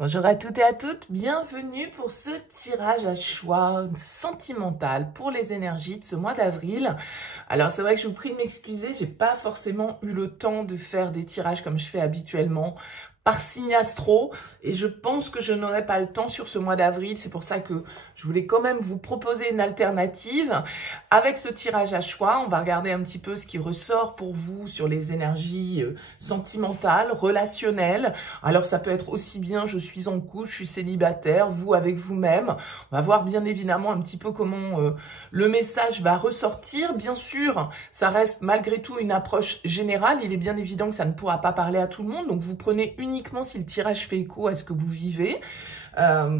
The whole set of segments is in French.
Bonjour à toutes et à toutes, bienvenue pour ce tirage à choix sentimental pour les énergies de ce mois d'avril. Alors c'est vrai que je vous prie de m'excuser, j'ai pas forcément eu le temps de faire des tirages comme je fais habituellement par signe astro et je pense que je n'aurai pas le temps sur ce mois d'avril. C'est pour ça que je voulais quand même vous proposer une alternative. Avec ce tirage à choix, on va regarder un petit peu ce qui ressort pour vous sur les énergies sentimentales, relationnelles. Alors ça peut être aussi bien je suis en couple, je suis célibataire, vous avec vous-même. On va voir bien évidemment un petit peu comment le message va ressortir. Bien sûr, ça reste malgré tout une approche générale. Il est bien évident que ça ne pourra pas parler à tout le monde. Donc vous prenez uniquement si le tirage fait écho à ce que vous vivez.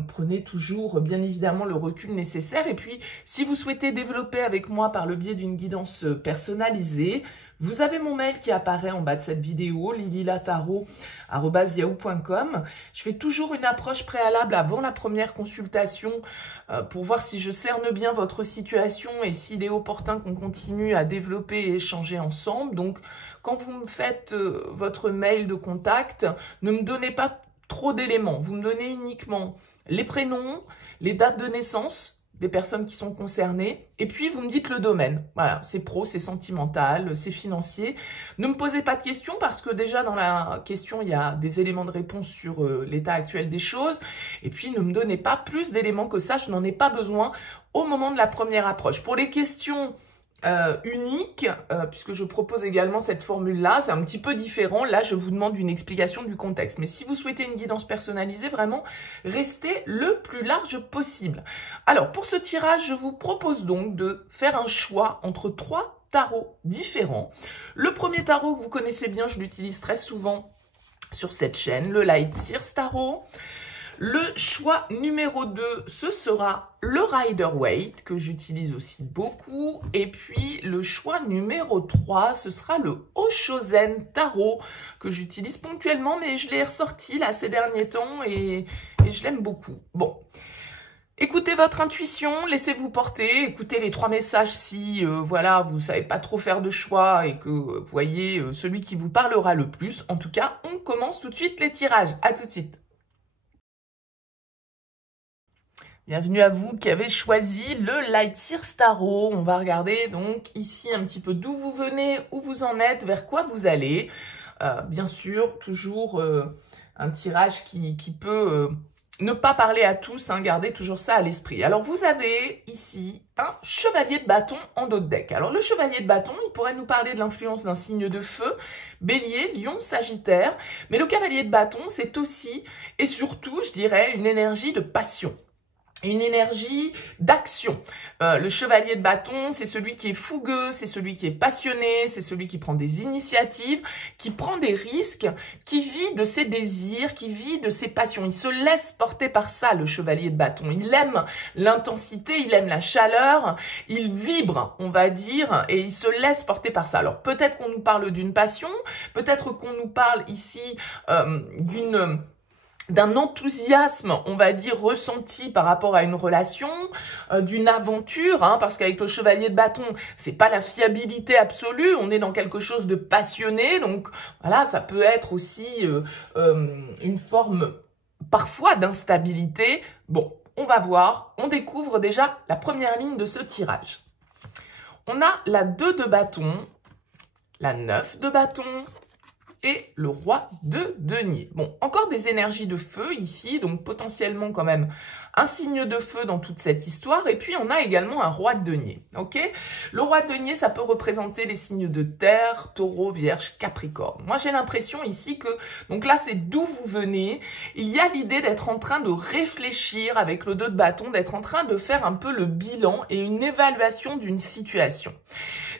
Prenez toujours bien évidemment le recul nécessaire et puis si vous souhaitez développer avec moi par le biais d'une guidance personnalisée, vous avez mon mail qui apparaît en bas de cette vidéo, lilylataro@yahoo.com. Je fais toujours une approche préalable avant la première consultation pour voir si je cerne bien votre situation et s'il est opportun qu'on continue à développer et échanger ensemble. Donc, quand vous me faites votre mail de contact, ne me donnez pas trop d'éléments. Vous me donnez uniquement les prénoms, les dates de naissance des personnes qui sont concernées, et puis vous me dites le domaine. Voilà, c'est pro, c'est sentimental, c'est financier. Ne me posez pas de questions parce que déjà dans la question, il y a des éléments de réponse sur l'état actuel des choses. Et puis ne me donnez pas plus d'éléments que ça, je n'en ai pas besoin au moment de la première approche. Pour les questions unique, puisque je propose également cette formule-là, c'est un petit peu différent. Là, je vous demande une explication du contexte. Mais si vous souhaitez une guidance personnalisée, vraiment, restez le plus large possible. Alors, pour ce tirage, je vous propose donc de faire un choix entre 3 tarots différents. Le premier tarot que vous connaissez bien, je l'utilise très souvent sur cette chaîne, le Light Seers Tarot. Le choix numéro 2, ce sera le Rider-Waite, que j'utilise aussi beaucoup. Et puis, le choix numéro 3, ce sera le Oshozen Tarot, que j'utilise ponctuellement, mais je l'ai ressorti là ces derniers temps et je l'aime beaucoup. Bon, écoutez votre intuition, laissez-vous porter, écoutez les 3 messages si voilà, vous ne savez pas trop faire de choix et que vous voyez celui qui vous parlera le plus. En tout cas, on commence tout de suite les tirages. À tout de suite. Bienvenue à vous qui avez choisi le Light Seers Tarot. On va regarder donc ici un petit peu d'où vous venez, où vous en êtes, vers quoi vous allez. Bien sûr, toujours un tirage qui peut ne pas parler à tous, hein, gardez toujours ça à l'esprit. Alors vous avez ici un chevalier de bâton en dos de deck. Alors le chevalier de bâton, il pourrait nous parler de l'influence d'un signe de feu, Bélier, Lion, Sagittaire. Mais le cavalier de bâton, c'est aussi et surtout, je dirais, une énergie de passion. Une énergie d'action. Le chevalier de bâton, c'est celui qui est fougueux, c'est celui qui est passionné, c'est celui qui prend des initiatives, qui prend des risques, qui vit de ses désirs, qui vit de ses passions. Il se laisse porter par ça, le chevalier de bâton. Il aime l'intensité, il aime la chaleur, il vibre, on va dire, et il se laisse porter par ça. Alors peut-être qu'on nous parle d'une passion, peut-être qu'on nous parle ici d'un enthousiasme, on va dire, ressenti par rapport à une relation, d'une aventure, hein, parce qu'avec le chevalier de bâton, c'est pas la fiabilité absolue, on est dans quelque chose de passionné, donc voilà, ça peut être aussi une forme parfois d'instabilité. Bon, on va voir, on découvre déjà la première ligne de ce tirage. On a la 2 de bâton, la 9 de bâton, et le roi de denier. Bon, encore des énergies de feu ici, donc potentiellement quand même un signe de feu dans toute cette histoire. Et puis, on a également un roi de denier, ok? Le roi de denier, ça peut représenter les signes de terre, taureau, vierge, capricorne. Moi, j'ai l'impression ici que, donc là, c'est d'où vous venez. Il y a l'idée d'être en train de réfléchir avec le 2 de bâton, d'être en train de faire un peu le bilan et une évaluation d'une situation.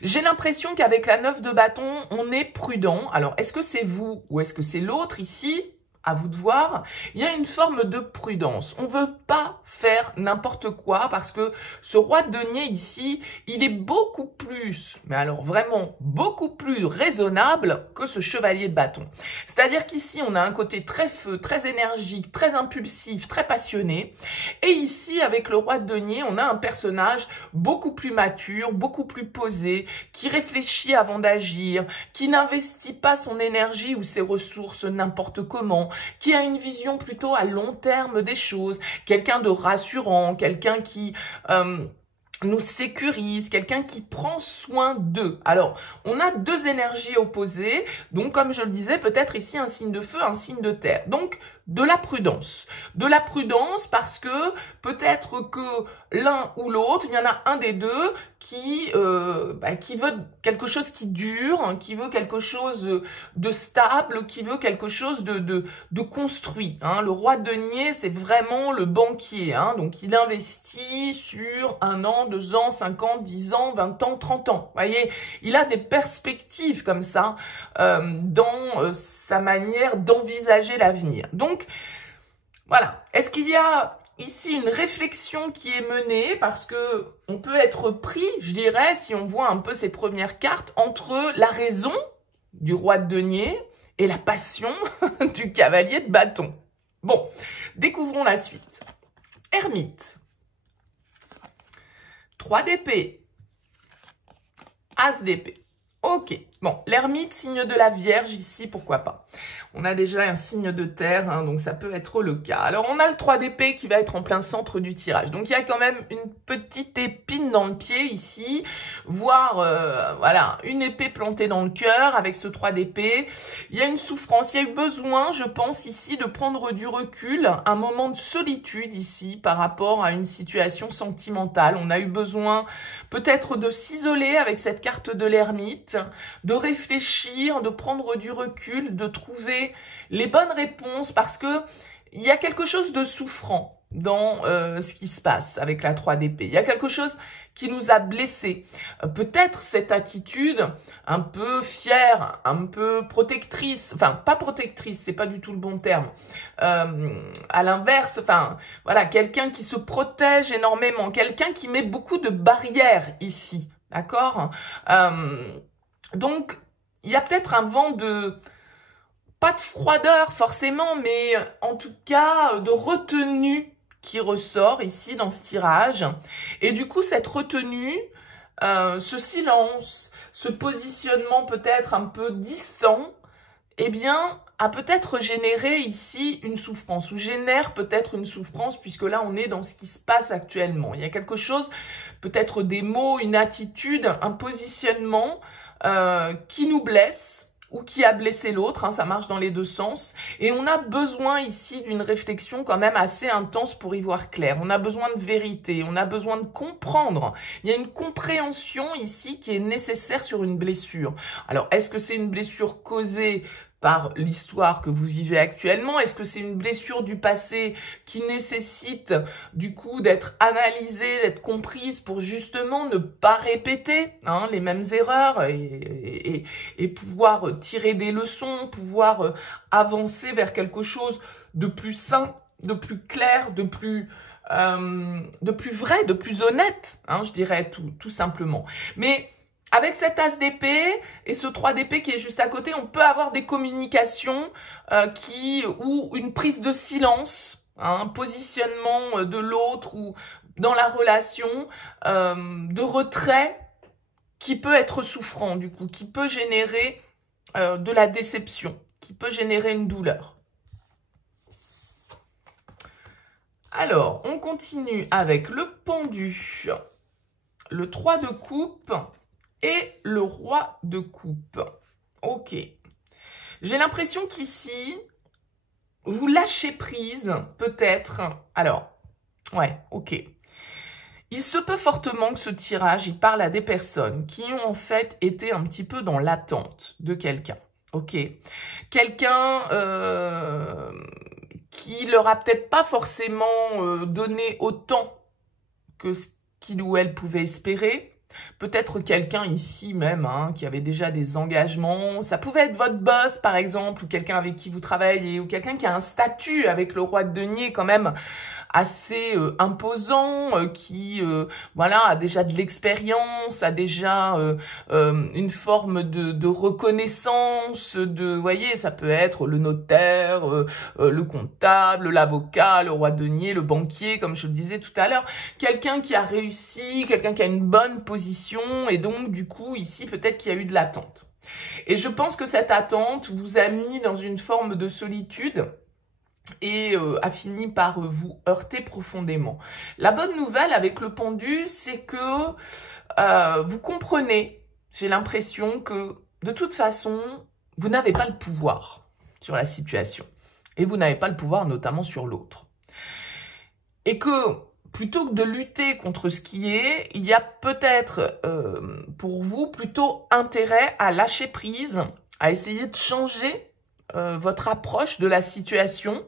J'ai l'impression qu'avec la 9 de bâton, on est prudent. Alors, est-ce que c'est vous ou est-ce que c'est l'autre ici? À vous de voir, il y a une forme de prudence. On veut pas faire n'importe quoi parce que ce roi de denier ici, il est beaucoup plus, mais alors vraiment beaucoup plus raisonnable que ce chevalier de bâton. C'est-à-dire qu'ici, on a un côté très feu, très énergique, très impulsif, très passionné. Et ici, avec le roi de denier, on a un personnage beaucoup plus mature, beaucoup plus posé, qui réfléchit avant d'agir, qui n'investit pas son énergie ou ses ressources n'importe comment, qui a une vision plutôt à long terme des choses, quelqu'un de rassurant, quelqu'un qui nous sécurise, quelqu'un qui prend soin d'eux. Alors, on a deux énergies opposées, donc comme je le disais, peut-être ici un signe de feu, un signe de terre. Donc, de la prudence. De la prudence parce que peut-être que l'un ou l'autre, il y en a un des deux qui veut quelque chose qui dure, qui veut quelque chose de stable, qui veut quelque chose de construit. Hein. Le roi de denier, c'est vraiment le banquier. Hein. Donc, il investit sur 1 an, 2 ans, 5 ans, 10 ans, 20 ans, 30 ans. Vous voyez, il a des perspectives comme ça dans sa manière d'envisager l'avenir. Donc, voilà. Est-ce qu'il y a ici une réflexion qui est menée parce que on peut être pris, je dirais, si on voit un peu ces premières cartes, entre la raison du roi de denier et la passion du cavalier de bâton. Bon, découvrons la suite. Ermite. 3 d'épée. As d'épée. Ok. Bon, l'ermite, signe de la Vierge ici, pourquoi pas. On a déjà un signe de terre, hein, donc ça peut être le cas. Alors, on a le 3 d'épée qui va être en plein centre du tirage. Donc, il y a quand même une petite épine dans le pied ici, voire, voilà, une épée plantée dans le cœur avec ce 3 d'épée. Il y a une souffrance, il y a eu besoin, je pense, ici, de prendre du recul, un moment de solitude ici par rapport à une situation sentimentale. On a eu besoin peut-être de s'isoler avec cette carte de l'ermite, de réfléchir, de prendre du recul, de trouver les bonnes réponses parce que il y a quelque chose de souffrant dans ce qui se passe avec la 3 d'épée. Il y a quelque chose qui nous a blessés. Peut-être cette attitude un peu fière, un peu protectrice, enfin pas protectrice, c'est pas du tout le bon terme. À l'inverse, enfin voilà, quelqu'un qui se protège énormément, quelqu'un qui met beaucoup de barrières ici, d'accord ? Donc, il y a peut-être un vent de, pas de froideur forcément, mais en tout cas de retenue qui ressort ici dans ce tirage. Et du coup, cette retenue, ce silence, ce positionnement peut-être un peu distant, eh bien, a peut-être généré ici une souffrance, ou génère peut-être une souffrance, puisque là, on est dans ce qui se passe actuellement. Il y a quelque chose, peut-être des mots, une attitude, un positionnement qui nous blesse ou qui a blessé l'autre, hein, ça marche dans les deux sens. Et on a besoin ici d'une réflexion quand même assez intense pour y voir clair. On a besoin de vérité, on a besoin de comprendre. Il y a une compréhension ici qui est nécessaire sur une blessure. Alors, est-ce que c'est une blessure causée par l'histoire que vous vivez actuellement? Est-ce que c'est une blessure du passé qui nécessite du coup d'être analysée, d'être comprise pour justement ne pas répéter les mêmes erreurs et pouvoir tirer des leçons, pouvoir avancer vers quelque chose de plus sain, de plus clair, de plus vrai, de plus honnête, je dirais tout simplement. Mais avec cet as d'épée et ce 3 d'épée qui est juste à côté, on peut avoir des communications ou une prise de silence, un positionnement de l'autre ou dans la relation, de retrait qui peut être souffrant du coup, qui peut générer de la déception, qui peut générer une douleur. Alors, on continue avec le pendu, le 3 de coupe et le roi de coupe. Ok. J'ai l'impression qu'ici, vous lâchez prise, peut-être. Alors, ouais, ok. Il se peut fortement que ce tirage, il parle à des personnes qui ont en fait été un petit peu dans l'attente de quelqu'un. Ok. Quelqu'un qui leur a peut-être pas forcément donné autant que ce qu'il ou elle pouvait espérer. Peut-être quelqu'un ici même qui avait déjà des engagements. Ça pouvait être votre boss par exemple, ou quelqu'un avec qui vous travaillez, ou quelqu'un qui a un statut avec le roi de denier quand même assez imposant, qui voilà a déjà de l'expérience, a déjà une forme de reconnaissance, vous voyez, ça peut être le notaire, le comptable, l'avocat, le roi de denier, le banquier, comme je le disais tout à l'heure, quelqu'un qui a réussi, quelqu'un qui a une bonne position, et donc du coup ici peut-être qu'il y a eu de l'attente. Et je pense que cette attente vous a mis dans une forme de solitude et a fini par vous heurter profondément. La bonne nouvelle avec le pendu, c'est que vous comprenez, j'ai l'impression que de toute façon, vous n'avez pas le pouvoir sur la situation. Et vous n'avez pas le pouvoir notamment sur l'autre. Et que plutôt que de lutter contre ce qui est, il y a peut-être pour vous plutôt intérêt à lâcher prise, à essayer de changer votre approche de la situation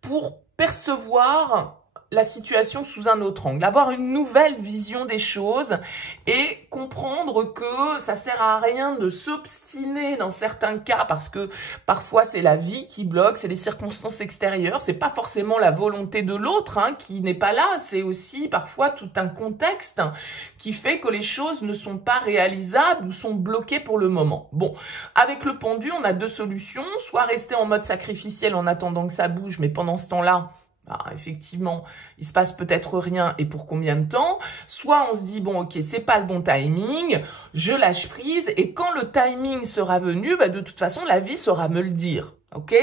pour percevoir la situation sous un autre angle, avoir une nouvelle vision des choses et comprendre que ça sert à rien de s'obstiner dans certains cas parce que parfois c'est la vie qui bloque, c'est les circonstances extérieures, c'est pas forcément la volonté de l'autre qui n'est pas là, c'est aussi parfois tout un contexte qui fait que les choses ne sont pas réalisables ou sont bloquées pour le moment. Bon, avec le pendu, on a deux solutions, soit rester en mode sacrificiel en attendant que ça bouge, mais pendant ce temps-là, effectivement, il se passe peut-être rien et pour combien de temps, soit on se dit, bon, ok, c'est pas le bon timing, je lâche prise et quand le timing sera venu, de toute façon, la vie saura me le dire. Ok,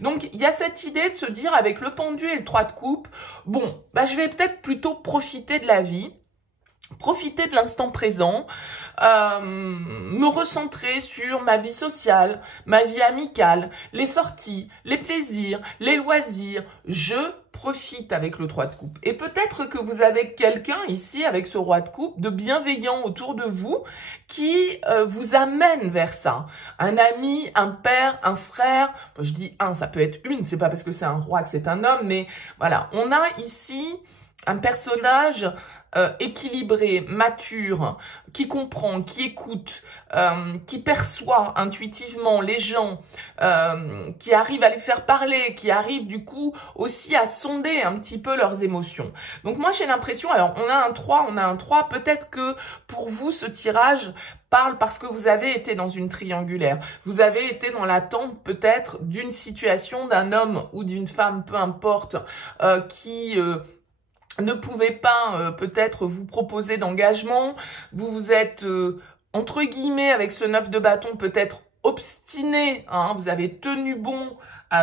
donc il y a cette idée de se dire avec le pendu et le 3 de coupe, bon, je vais peut-être plutôt profiter de la vie, profiter de l'instant présent, me recentrer sur ma vie sociale, ma vie amicale, les sorties, les plaisirs, les loisirs. Je profite avec le 3 de coupe. Et peut-être que vous avez quelqu'un ici, avec ce roi de coupe, de bienveillant autour de vous, qui vous amène vers ça. Un ami, un père, un frère, je dis un, ça peut être une, c'est pas parce que c'est un roi que c'est un homme, mais voilà, on a ici un personnage équilibré, mature, qui comprend, qui écoute, qui perçoit intuitivement les gens, qui arrive à les faire parler, qui arrive du coup aussi à sonder un petit peu leurs émotions. Donc moi j'ai l'impression, alors on a un 3, peut-être que pour vous ce tirage parle parce que vous avez été dans une triangulaire, vous avez été dans l'attente peut-être d'une situation d'un homme ou d'une femme, peu importe, qui ne pouvez pas peut-être vous proposer d'engagement, vous vous êtes entre guillemets avec ce 9 de bâton peut-être obstiné, vous avez tenu bon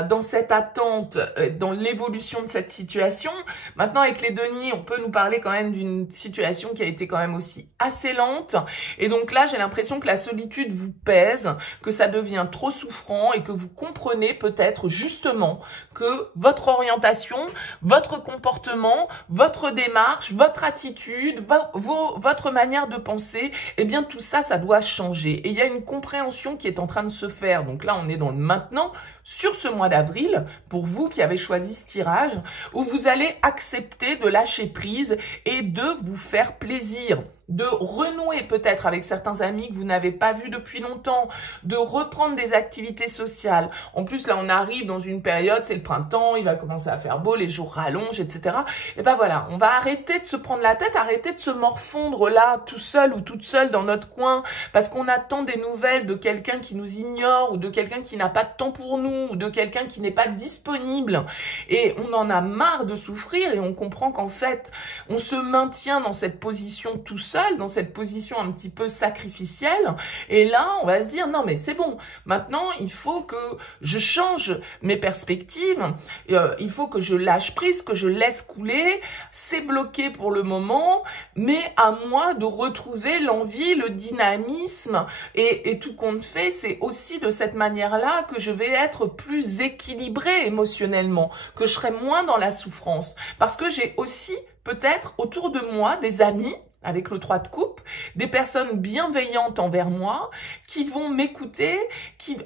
dans cette attente, dans l'évolution de cette situation. Maintenant, avec les deniers, on peut nous parler quand même d'une situation qui a été quand même aussi assez lente. Et donc là, j'ai l'impression que la solitude vous pèse, que ça devient trop souffrant et que vous comprenez peut-être justement que votre orientation, votre comportement, votre démarche, votre attitude, votre manière de penser, eh bien tout ça, ça doit changer. Et il y a une compréhension qui est en train de se faire. Donc là, on est dans le maintenant, sur ce mois d'avril, pour vous qui avez choisi ce tirage, où vous allez accepter de lâcher prise et de vous faire plaisir, de renouer peut-être avec certains amis que vous n'avez pas vus depuis longtemps, de reprendre des activités sociales. En plus, là, on arrive dans une période, c'est le printemps, il va commencer à faire beau, les jours rallongent, etc. Et ben voilà, on va arrêter de se prendre la tête, arrêter de se morfondre là, tout seul ou toute seule dans notre coin, parce qu'on attend des nouvelles de quelqu'un qui nous ignore, ou de quelqu'un qui n'a pas de temps pour nous, ou de quelqu'un qui n'est pas disponible. Et on en a marre de souffrir, et on comprend qu'en fait, on se maintient dans cette position tout seul, dans cette position un petit peu sacrificielle, et là on va se dire non mais c'est bon, maintenant il faut que je change mes perspectives, il faut que je lâche prise, que je laisse couler, c'est bloqué pour le moment, mais à moi de retrouver l'envie, le dynamisme, et tout compte fait, c'est aussi de cette manière-là que je vais être plus équilibrée émotionnellement, que je serai moins dans la souffrance, parce que j'ai aussi peut-être autour de moi des amis avec le 3 de coupe, des personnes bienveillantes envers moi, qui vont m'écouter,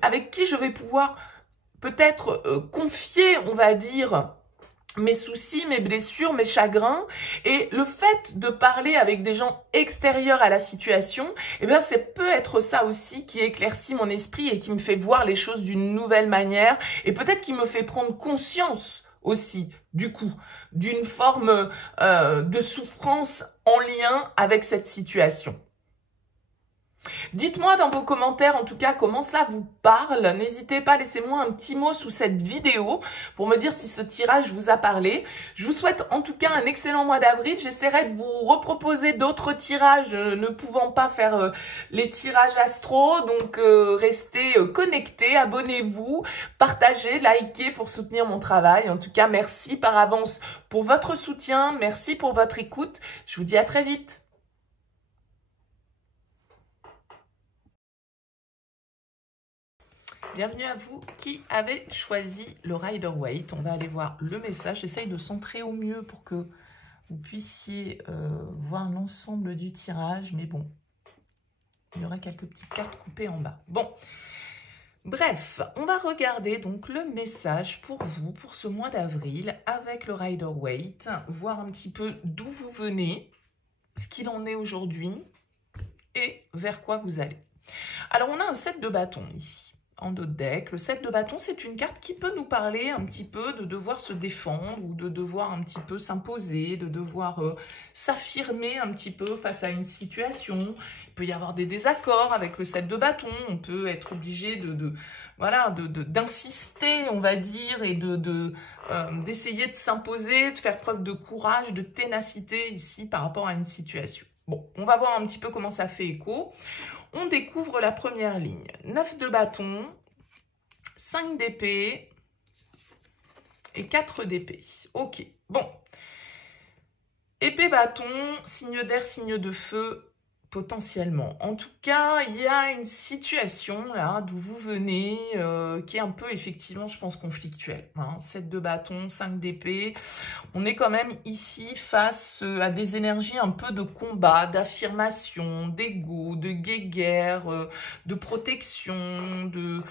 avec qui je vais pouvoir peut-être confier, on va dire, mes soucis, mes blessures, mes chagrins. Et le fait de parler avec des gens extérieurs à la situation, eh bien, c'est peut être ça aussi qui éclaircit mon esprit et qui me fait voir les choses d'une nouvelle manière et peut-être qui me fait prendre conscience aussi, du coup, d'une forme de souffrance en lien avec cette situation. Dites-moi dans vos commentaires, en tout cas, comment ça vous parle. N'hésitez pas, laissez-moi un petit mot sous cette vidéo pour me dire si ce tirage vous a parlé. Je vous souhaite en tout cas un excellent mois d'avril. J'essaierai de vous reproposer d'autres tirages, ne pouvant pas faire les tirages astro. Donc, restez connectés, abonnez-vous, partagez, likez pour soutenir mon travail. En tout cas, merci par avance pour votre soutien. Merci pour votre écoute. Je vous dis à très vite. Bienvenue à vous qui avez choisi le Rider-Waite. On va aller voir le message. J'essaye de centrer au mieux pour que vous puissiez voir l'ensemble du tirage. Mais bon, il y aura quelques petites cartes coupées en bas. Bon, bref, on va regarder donc le message pour vous, pour ce mois d'avril, avec le Rider-Waite. Voir un petit peu d'où vous venez, ce qu'il en est aujourd'hui et vers quoi vous allez. Alors, on a un set de bâtons ici. En dos de deck. Le 7 de bâton, c'est une carte qui peut nous parler un petit peu de devoir se défendre ou de devoir un petit peu s'imposer, de devoir s'affirmer un petit peu face à une situation. Il peut y avoir des désaccords avec le 7 de bâton. On peut être obligé d'insister, on va dire, et d'essayer de s'imposer, de faire preuve de courage, de ténacité ici par rapport à une situation. Bon, on va voir un petit peu comment ça fait écho. On découvre la première ligne. 9 de bâton, 5 d'épée et 4 d'épée. Ok, bon. Épée, bâton, signe d'air, signe de feu, potentiellement. En tout cas, il y a une situation là d'où vous venez qui est un peu effectivement, je pense, conflictuelle. 7 de bâton, 5 d'épée. On est quand même ici face à des énergies un peu de combat, d'affirmation, d'ego, de guéguerre, de protection, de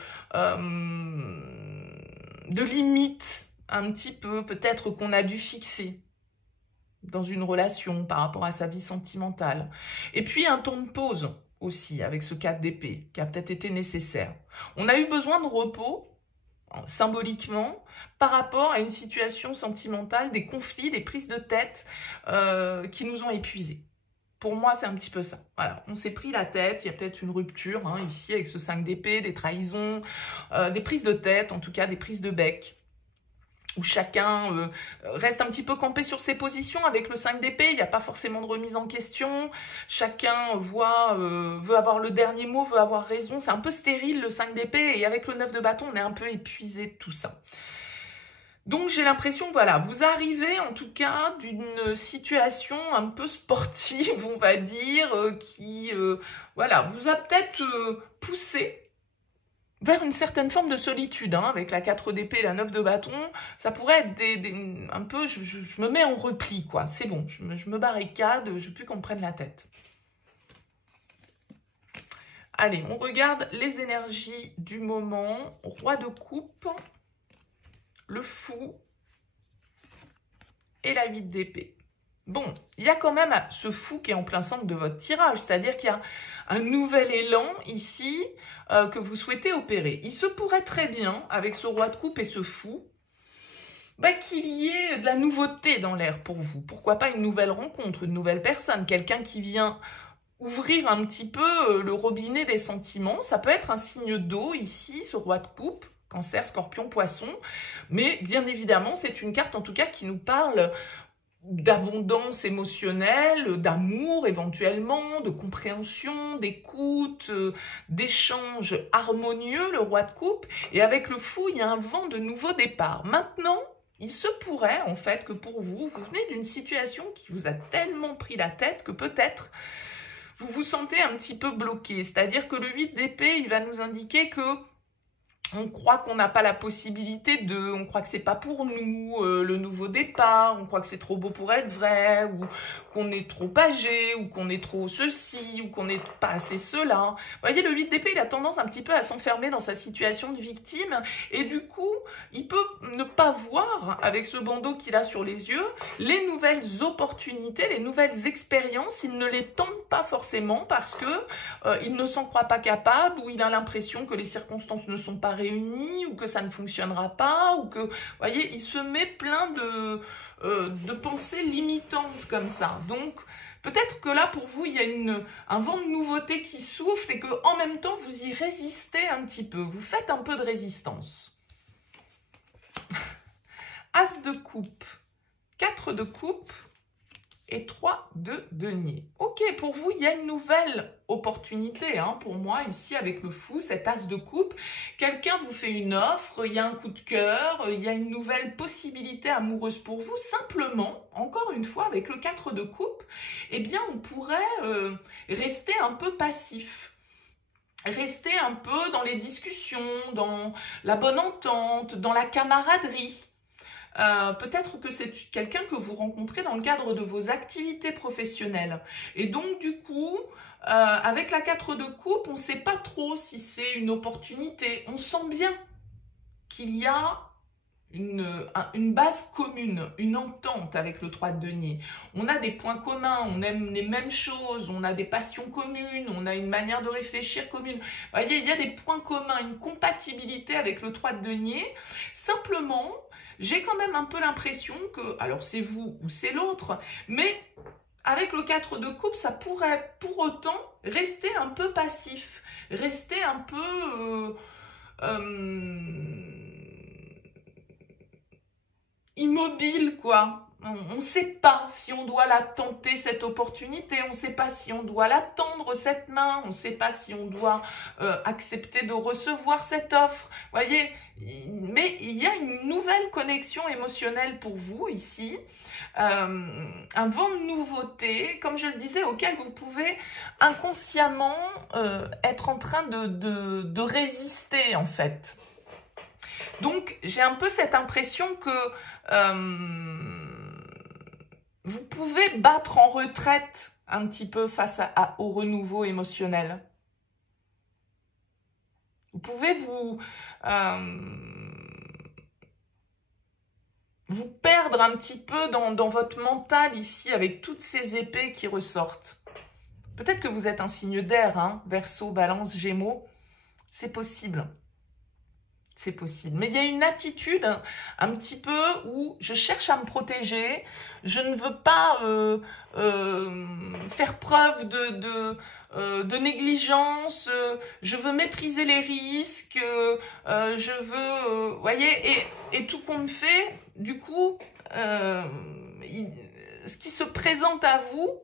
limite un petit peu, peut-être qu'on a dû fixer dans une relation par rapport à sa vie sentimentale. Et puis un temps de pause aussi avec ce 4 d'épée qui a peut-être été nécessaire. On a eu besoin de repos symboliquement par rapport à une situation sentimentale, des conflits, des prises de tête qui nous ont épuisés. Pour moi, c'est un petit peu ça. Voilà, on s'est pris la tête, il y a peut-être une rupture ici avec ce 5 d'épée, des trahisons, des prises de tête, en tout cas des prises de bec, où chacun reste un petit peu campé sur ses positions. Avec le 5 d'épée, il n'y a pas forcément de remise en question. Chacun veut avoir le dernier mot, veut avoir raison. C'est un peu stérile le 5 d'épée. Et avec le 9 de bâton, on est un peu épuisé de tout ça. Donc j'ai l'impression, voilà, vous arrivez en tout cas d'une situation un peu sportive, on va dire, qui voilà, vous a peut-être poussé vers une certaine forme de solitude, avec la 4 d'épée et la 9 de bâton. Ça pourrait être un peu, je me mets en repli, quoi. C'est bon, je me barricade, je veux plus qu'on me prenne la tête. Allez, on regarde les énergies du moment. Roi de coupe, le fou et la 8 d'épée. Bon, il y a quand même ce fou qui est en plein centre de votre tirage, c'est-à-dire qu'il y a un nouvel élan ici que vous souhaitez opérer. Il se pourrait très bien, avec ce roi de coupe et ce fou, qu'il y ait de la nouveauté dans l'air pour vous. Pourquoi pas une nouvelle rencontre, une nouvelle personne, quelqu'un qui vient ouvrir un petit peu le robinet des sentiments. Ça peut être un signe d'eau ici, ce roi de coupe. Cancer, Scorpion, Poisson. Mais bien évidemment, c'est une carte en tout cas qui nous parle d'abondance émotionnelle, d'amour éventuellement, de compréhension, d'écoute, d'échanges harmonieux, le roi de coupe. Et avec le fou, il y a un vent de nouveau départ. Maintenant, il se pourrait en fait que pour vous, vous venez d'une situation qui vous a tellement pris la tête que peut-être vous vous sentez un petit peu bloqué. C'est-à-dire que le 8 d'épée, il va nous indiquer que on croit qu'on n'a pas la possibilité on croit que c'est pas pour nous, le nouveau départ, on croit que c'est trop beau pour être vrai, ou qu'on est trop âgé, ou qu'on est trop ceci, ou qu'on n'est pas assez cela. Vous voyez, le 8 d'épée, il a tendance un petit peu à s'enfermer dans sa situation de victime, et du coup, il peut ne pas voir, avec ce bandeau qu'il a sur les yeux, les nouvelles opportunités, les nouvelles expériences. Il ne les tente pas forcément parce que il ne s'en croit pas capable, ou il a l'impression que les circonstances ne sont pas réunis ou que ça ne fonctionnera pas ou que, vous voyez, il se met plein de pensées limitantes comme ça. Donc, peut-être que là, pour vous, il y a un vent de nouveauté qui souffle et qu'en même temps, vous y résistez un petit peu. Vous faites un peu de résistance. As de coupe, 4 de coupe et 3 de denier. Ok, pour vous, il y a une nouvelle opportunité. Hein, pour moi, ici, avec le fou, cet as de coupe, quelqu'un vous fait une offre, il y a un coup de cœur, il y a une nouvelle possibilité amoureuse pour vous. Simplement, encore une fois, avec le 4 de coupe, eh bien, on pourrait rester un peu passif. Rester un peu dans les discussions, dans la bonne entente, dans la camaraderie. Peut-être que c'est quelqu'un que vous rencontrez dans le cadre de vos activités professionnelles. Et donc, du coup, avec la 4 de coupe, on ne sait pas trop si c'est une opportunité. On sent bien qu'il y a une base commune, une entente avec le 3 de denier. On a des points communs, on aime les mêmes choses, on a des passions communes, on a une manière de réfléchir commune. Vous voyez, il y a des points communs, une compatibilité avec le 3 de denier. Simplement, j'ai quand même un peu l'impression que, alors c'est vous ou c'est l'autre, mais avec le 4 de coupe, ça pourrait pour autant rester un peu passif, rester un peu immobile, quoi. On ne sait pas si on doit la tenter, cette opportunité, on ne sait pas si on doit la tendre, cette main, on ne sait pas si on doit accepter de recevoir cette offre. Voyez, mais il y a une nouvelle connexion émotionnelle pour vous ici, un vent de nouveauté, comme je le disais, auquel vous pouvez inconsciemment être en train de résister en fait. Donc, j'ai un peu cette impression que vous pouvez battre en retraite un petit peu face au renouveau émotionnel. Vous pouvez vous perdre un petit peu dans votre mental ici avec toutes ces épées qui ressortent. Peut-être que vous êtes un signe d'air, hein, Verseau, Balance, Gémeaux. C'est possible. C'est possible. Mais il y a une attitude un petit peu où je cherche à me protéger. Je ne veux pas faire preuve de négligence. Je veux maîtriser les risques. Je veux... voyez, et tout compte fait, du coup, ce qui se présente à vous,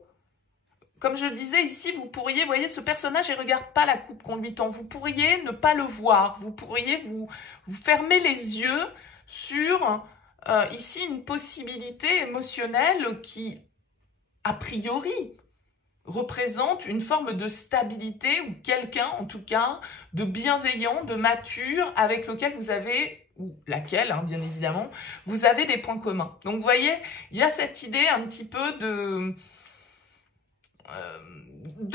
comme je le disais ici, vous pourriez, vous voyez, ce personnage, il ne regarde pas la coupe qu'on lui tend. Vous pourriez ne pas le voir. Vous pourriez vous fermer les yeux sur, ici, une possibilité émotionnelle qui, a priori, représente une forme de stabilité ou quelqu'un, en tout cas, de bienveillant, de mature, avec lequel vous avez, ou laquelle, hein, bien évidemment, vous avez des points communs. Donc, vous voyez, il y a cette idée un petit peu de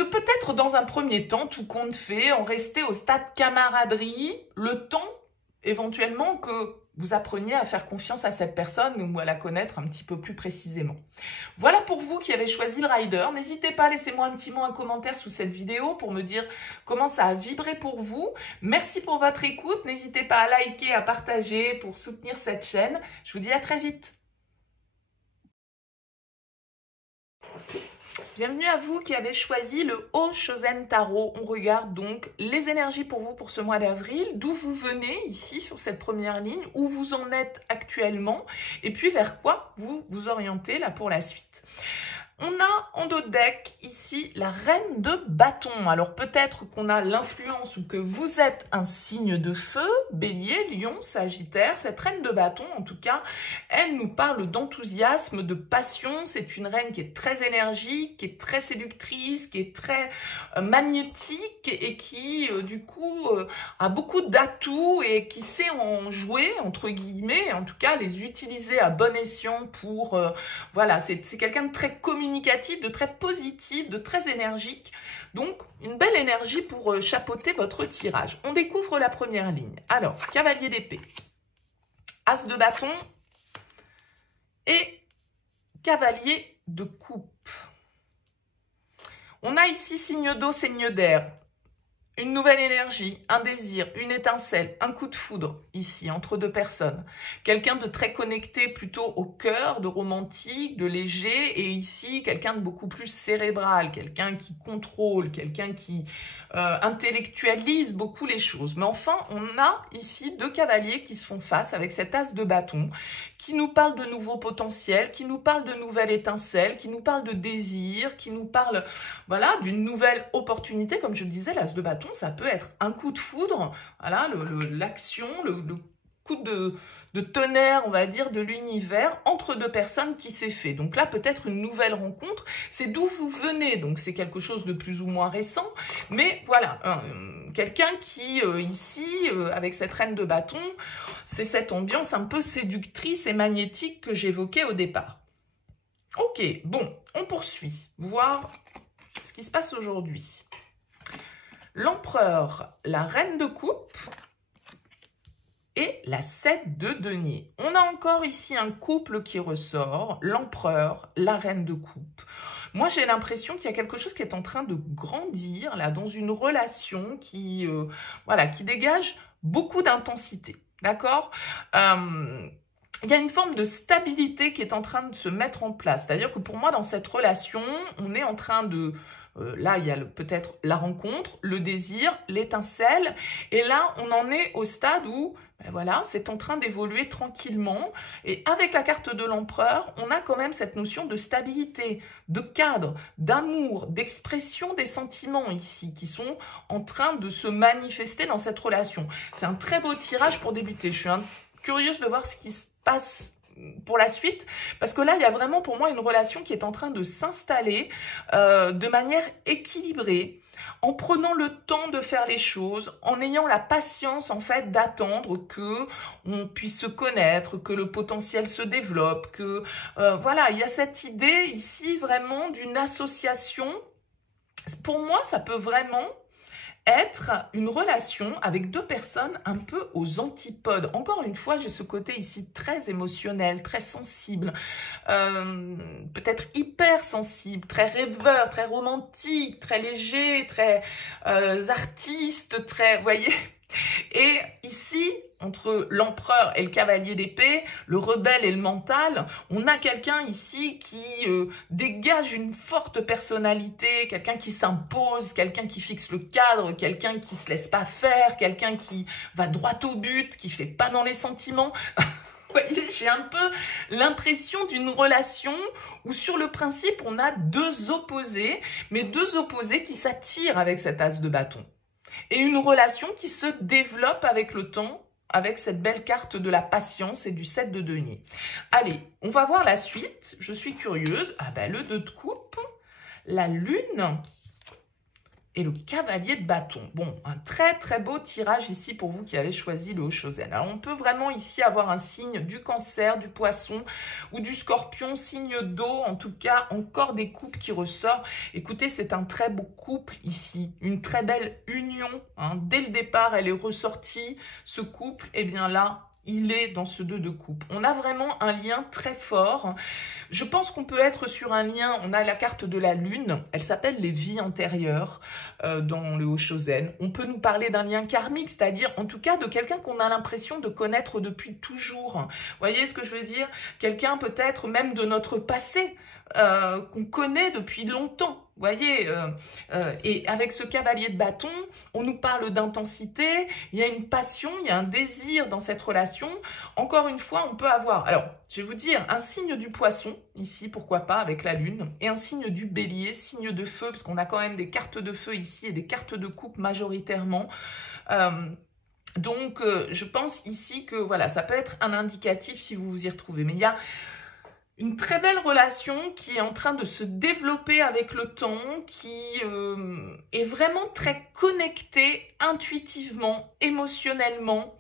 peut-être dans un premier temps, tout compte fait, en rester au stade camaraderie, le temps éventuellement que vous appreniez à faire confiance à cette personne ou à la connaître un petit peu plus précisément. Voilà pour vous qui avez choisi le rider. N'hésitez pas, laissez-moi un petit mot, un commentaire sous cette vidéo pour me dire comment ça a vibré pour vous. Merci pour votre écoute. N'hésitez pas à liker, à partager pour soutenir cette chaîne. Je vous dis à très vite. Bienvenue à vous qui avez choisi le Haut Chosen Tarot. On regarde donc les énergies pour vous pour ce mois d'avril, d'où vous venez ici sur cette première ligne, où vous en êtes actuellement, et puis vers quoi vous vous orientez là pour la suite. On a en dos de deck ici la reine de bâton. Alors peut-être qu'on a l'influence ou que vous êtes un signe de feu, bélier, lion, sagittaire. Cette reine de bâton, en tout cas, elle nous parle d'enthousiasme, de passion. C'est une reine qui est très énergique, qui est très séductrice, qui est très magnétique et qui, du coup, a beaucoup d'atouts et qui sait en jouer, entre guillemets, en tout cas, les utiliser à bon escient pour... voilà, c'est quelqu'un de très communicatif, de très positif, de très énergique. Donc, une belle énergie pour chapeauter votre tirage. On découvre la première ligne. Alors, cavalier d'épée, as de bâton et cavalier de coupe. On a ici signe d'eau, signe d'air. une nouvelle énergie, un désir, une étincelle, un coup de foudre, ici, entre deux personnes. Quelqu'un de très connecté plutôt au cœur, de romantique, de léger, et ici, quelqu'un de beaucoup plus cérébral, quelqu'un qui contrôle, quelqu'un qui intellectualise beaucoup les choses. Mais enfin, on a ici deux cavaliers qui se font face avec cet as de bâton, qui nous parle de nouveaux potentiels, qui nous parle de nouvelles étincelles, qui nous parle de désir, qui nous parle, voilà, d'une nouvelle opportunité. Comme je le disais, l'as de bâton, ça peut être un coup de foudre, voilà, l'action, le coup de tonnerre, on va dire, de l'univers entre deux personnes qui s'est fait. Donc là, peut-être une nouvelle rencontre. C'est d'où vous venez, donc c'est quelque chose de plus ou moins récent. Mais voilà, quelqu'un qui, ici, avec cette reine de bâton, c'est cette ambiance un peu séductrice et magnétique que j'évoquais au départ. Ok, bon, on poursuit. Voir ce qui se passe aujourd'hui. L'empereur, la reine de coupe et la 7 de denier. On a encore ici un couple qui ressort, l'empereur, la reine de coupe. Moi, j'ai l'impression qu'il y a quelque chose qui est en train de grandir là, dans une relation qui, voilà, qui dégage beaucoup d'intensité. D'accord ? Il y a une forme de stabilité qui est en train de se mettre en place. C'est-à-dire que pour moi, dans cette relation, on est en train de... là, il y a peut-être la rencontre, le désir, l'étincelle. Et là, on en est au stade où, ben voilà, c'est en train d'évoluer tranquillement. Et avec la carte de l'empereur, on a quand même cette notion de stabilité, de cadre, d'amour, d'expression des sentiments ici, qui sont en train de se manifester dans cette relation. C'est un très beau tirage pour débuter. Je suis curieuse de voir ce qui se passe pour la suite, parce que là, il y a vraiment pour moi une relation qui est en train de s'installer de manière équilibrée, en prenant le temps de faire les choses, en ayant la patience en fait d'attendre que on puisse se connaître, que le potentiel se développe, que voilà, il y a cette idée ici vraiment d'une association. Pour moi, ça peut vraiment être une relation avec deux personnes un peu aux antipodes. Encore une fois, j'ai ce côté ici très émotionnel, très sensible, peut-être hyper sensible, très rêveur, très romantique, très léger, très artiste, très, vous voyez. Et ici, entre l'empereur et le cavalier d'épée, le rebelle et le mental, on a quelqu'un ici qui dégage une forte personnalité, quelqu'un qui s'impose, quelqu'un qui fixe le cadre, quelqu'un qui se laisse pas faire, quelqu'un qui va droit au but, qui fait pas dans les sentiments. Vous voyez, j'ai un peu l'impression d'une relation où sur le principe, on a deux opposés, mais deux opposés qui s'attirent avec cet as de bâton. Et une relation qui se développe avec le temps, avec cette belle carte de la patience et du 7 de denier. Allez, on va voir la suite. Je suis curieuse. Ah ben, le 2 de coupe, la lune et le cavalier de bâton. Bon, un très très beau tirage ici pour vous qui avez choisi le Haut-Chosen. Alors, on peut vraiment ici avoir un signe du cancer, du poisson ou du scorpion, signe d'eau, en tout cas, encore des couples qui ressortent. Écoutez, c'est un très beau couple ici, une très belle union. Hein. Dès le départ, elle est ressortie, ce couple, et bien là, il est dans ce 2 de coupe. On a vraiment un lien très fort. Je pense qu'on peut être sur un lien, on a la carte de la lune, elle s'appelle les vies antérieures dans le Haut-Chosen. On peut nous parler d'un lien karmique, c'est-à-dire en tout cas de quelqu'un qu'on a l'impression de connaître depuis toujours. Vous voyez ce que je veux dire? Quelqu'un peut-être même de notre passé, qu'on connaît depuis longtemps. Vous voyez, et avec ce cavalier de bâton, on nous parle d'intensité, il y a une passion, il y a un désir dans cette relation. Encore une fois, on peut avoir, alors, je vais vous dire, un signe du poisson, ici, pourquoi pas, avec la lune, et un signe du bélier, signe de feu, parce qu'on a quand même des cartes de feu ici et des cartes de coupe majoritairement. Donc, je pense ici que, voilà, ça peut être un indicatif si vous vous y retrouvez. Mais il y a une très belle relation qui est en train de se développer avec le temps, qui est vraiment très connectée intuitivement, émotionnellement,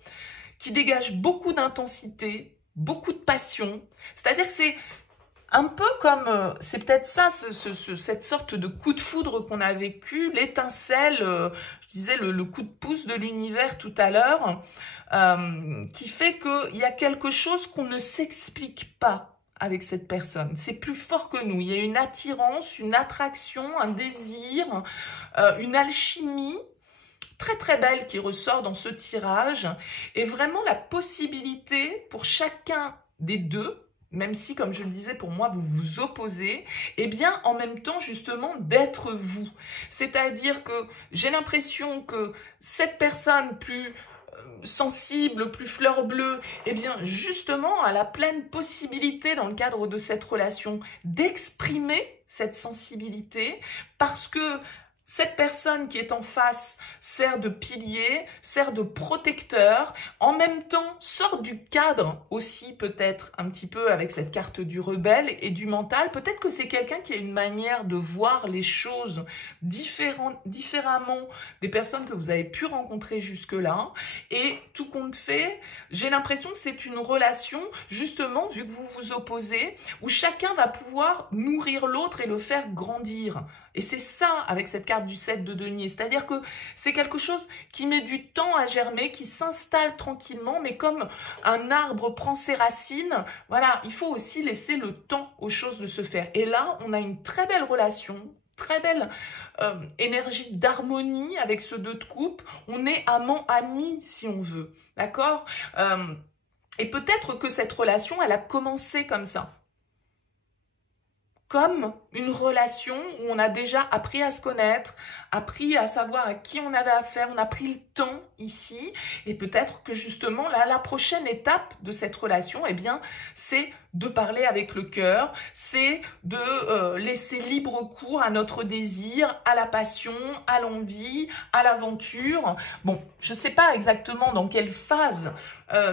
qui dégage beaucoup d'intensité, beaucoup de passion. C'est-à-dire que c'est un peu comme, c'est peut-être ça, cette sorte de coup de foudre qu'on a vécu, l'étincelle, je disais le coup de pouce de l'univers tout à l'heure, qui fait qu'il y a quelque chose qu'on ne s'explique pas avec cette personne. C'est plus fort que nous. Il y a une attirance, une attraction, un désir, une alchimie très très belle qui ressort dans ce tirage est vraiment la possibilité pour chacun des deux, même si, comme je le disais, pour moi, vous vous opposez, eh bien, en même temps, justement, d'être vous. C'est-à-dire que j'ai l'impression que cette personne plus sensible, plus fleur bleue, eh bien, justement, a la pleine possibilité, dans le cadre de cette relation, d'exprimer cette sensibilité, parce que cette personne qui est en face sert de pilier, sert de protecteur, en même temps sort du cadre aussi peut-être un petit peu avec cette carte du rebelle et du mental. Peut-être que c'est quelqu'un qui a une manière de voir les choses différemment des personnes que vous avez pu rencontrer jusque-là. Et tout compte fait, j'ai l'impression que c'est une relation, justement, vu que vous vous opposez, où chacun va pouvoir nourrir l'autre et le faire grandir. Et c'est ça avec cette carte du 7 de denier, c'est-à-dire que c'est quelque chose qui met du temps à germer, qui s'installe tranquillement, mais comme un arbre prend ses racines, voilà, il faut aussi laisser le temps aux choses de se faire. Et là, on a une très belle relation, très belle énergie d'harmonie avec ce 2 de coupe. On est amant-ami si on veut, d'accord? Et peut-être que cette relation, elle a commencé comme ça. Comme une relation où on a déjà appris à se connaître, appris à savoir à qui on avait affaire, on a pris le temps ici, et peut-être que justement, là, la prochaine étape de cette relation, eh bien, c'est de parler avec le cœur, c'est de laisser libre cours à notre désir, à la passion, à l'envie, à l'aventure. Bon, je ne sais pas exactement dans quelle phase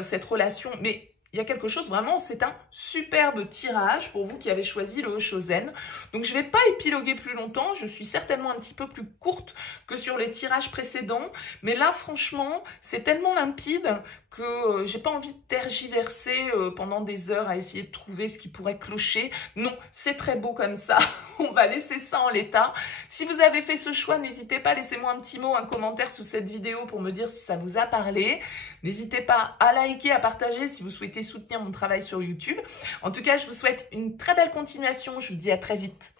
cette relation, mais il y a quelque chose vraiment, c'est un superbe tirage pour vous qui avez choisi le Chosen. Donc, je ne vais pas épiloguer plus longtemps. Je suis certainement un petit peu plus courte que sur les tirages précédents. Mais là, franchement, c'est tellement limpide que j'ai pas envie de tergiverser pendant des heures à essayer de trouver ce qui pourrait clocher. Non, c'est très beau comme ça. On va laisser ça en l'état. Si vous avez fait ce choix, n'hésitez pas, laissez-moi un petit mot, un commentaire sous cette vidéo pour me dire si ça vous a parlé. N'hésitez pas à liker, à partager si vous souhaitez soutenir mon travail sur YouTube. En tout cas, je vous souhaite une très belle continuation. Je vous dis à très vite.